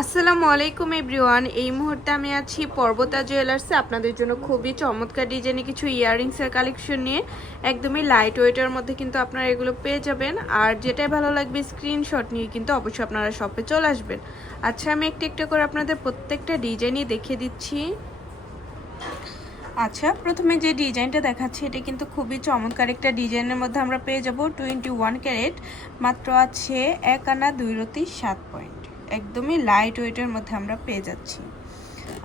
আসসালামু আলাইকুম এভরিওয়ান। এই মুহূর্তে আমি আছি পর্বতা জুয়েলার্সে আপনাদের জন্য খুবই চমৎকার ডিজাইনে কিছু ইয়াররিংসের কালেকশন নিয়ে। একদমই লাইট ওয়েটের মধ্যে কিন্তু আপনারা এগুলো পেয়ে যাবেন। আর যেটাই ভালো লাগবে স্ক্রিনশট নিয়ে কিন্তু অবশ্যই আপনারা শপে চলে আসবেন। আচ্ছা, আমি একটা একটা করে আপনাদের প্রত্যেকটা ডিজাইনই দেখিয়ে দিচ্ছি। আচ্ছা, প্রথমে যে ডিজাইনটা দেখাচ্ছি এটা কিন্তু খুবই চমৎকার একটা ডিজাইনের মধ্যে আমরা পেয়ে যাব 21 ক্যারেট, মাত্র আছে 1 আনা 2 রতি 7 পয়েন্ট। একদমই লাইট ওয়েটের মধ্যে আমরা পেয়ে যাচ্ছি।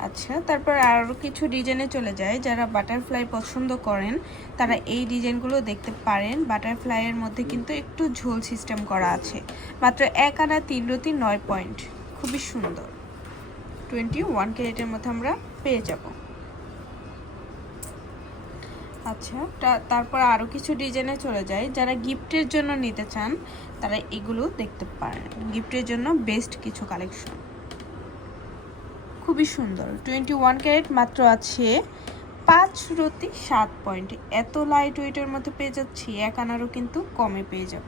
আচ্ছা, তারপর আরও কিছু ডিজাইনে চলে যায়। যারা বাটারফ্লাই পছন্দ করেন তারা এই ডিজাইনগুলো দেখতে পারেন। বাটারফ্লাইয়ের মধ্যে কিন্তু একটু ঝোল সিস্টেম করা আছে, মাত্র 1 আনা 3 রতি 9 পয়েন্ট। খুবই সুন্দর 21 ক্যারেটের মধ্যে আমরা পেয়ে যাব। আচ্ছা, তারপর আরও কিছু ডিজাইনে চলে যায়। যারা গিফটের জন্য নিতে চান তারা এগুলো দেখতে পারেন। গিফটের জন্য বেস্ট কিছু কালেকশন, খুবই সুন্দর। 21 ক্যারেট, মাত্র আছে 5 রতি 7 পয়েন্ট। এত লাইট ওয়েটের মধ্যে পেয়ে যাচ্ছি, 1 আনারও কিন্তু কমে পেয়ে যাব।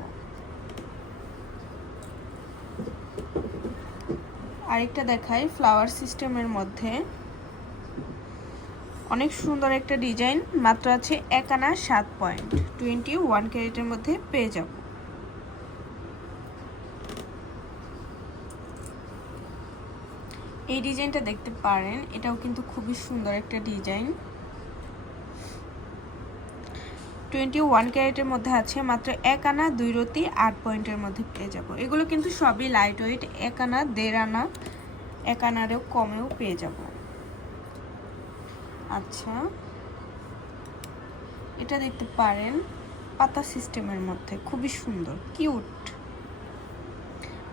আরেকটা দেখাই ফ্লাওয়ার সিস্টেমের মধ্যে, অনেক সুন্দর একটা ডিজাইন, মাত্র আছে 1 আনা 7 পয়েন্ট। 21 ক্যারেটের মধ্যে পেয়ে যাব। এই ডিজাইনটা দেখতে পারেন, এটাও কিন্তু খুবই সুন্দর একটা ডিজাইন। 21 ক্যারেটের মধ্যে আছে, মাত্র 1 আনা 2 রতি 8 পয়েন্টের মধ্যে পেয়ে যাব। এগুলো কিন্তু সবই লাইট ওয়েট, 1 আনা 1.5 আনা 1 আনারও কমেও পেয়ে যাব। আচ্ছা, এটা দেখতে পারেন পাতা সিস্টেমের মধ্যে, খুবই সুন্দর কিউট,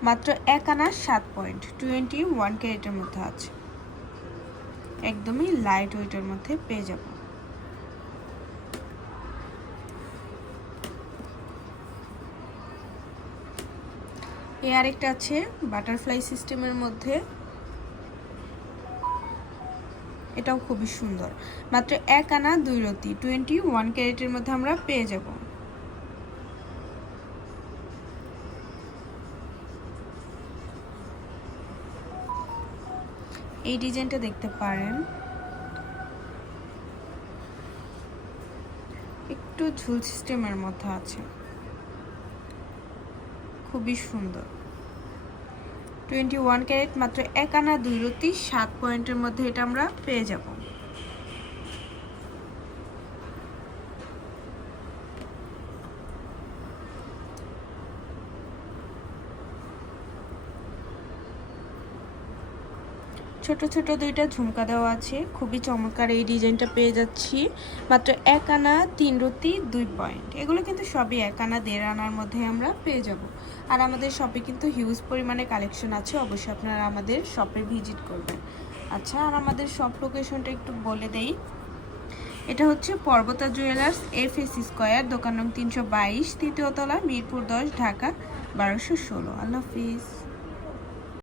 মাত্র 1 আনা 7 পয়েন্ট। 21 ক্যারেটের মধ্যে আছে, একদমই লাইট ওয়েটের মধ্যে পেয়ে যাব। এই আরেকটা আছে বাটারফ্লাই সিস্টেমের মধ্যে, এটাও খুবই সুন্দর, মাত্র 1 আনা 2 রতি 21 ক্যারেটের মধ্যে আমরা পেয়ে যাব। এই ডিজাইনটা দেখতে পারেন, একটু ঝুল সিস্টেমের মধ্যে আছে, খুবই সুন্দর। 21 ক্যারেট, মাত্র 1 আনা 2 রতি 7 পয়েন্টের মধ্যে এটা আমরা পেয়ে যাব। ছোট ছোট দুইটা ঝুমকা দেওয়া আছে, খুবই চমৎকার। এই ডিজাইনটা পেয়ে যাচ্ছি মাত্র 1 আনা 3 রতি 2 পয়েন্ট। এগুলো কিন্তু সবই 1 আনা 1.5 আনার মধ্যে আমরা পেয়ে যাব। আর আমাদের শপে কিন্তু হিউজ পরিমাণে কালেকশন আছে, অবশ্যই আপনারা আমাদের শপে ভিজিট করবেন। আচ্ছা, আর আমাদের শপ লোকেশনটা একটু বলে দেই। এটা হচ্ছে পর্বতা জুয়েলার্স, FS স্কয়ার, দোকান নং 322, তৃতীয় তলা, মিরপুর 10, ঢাকা 1216। আল্লাহ হাফিজ।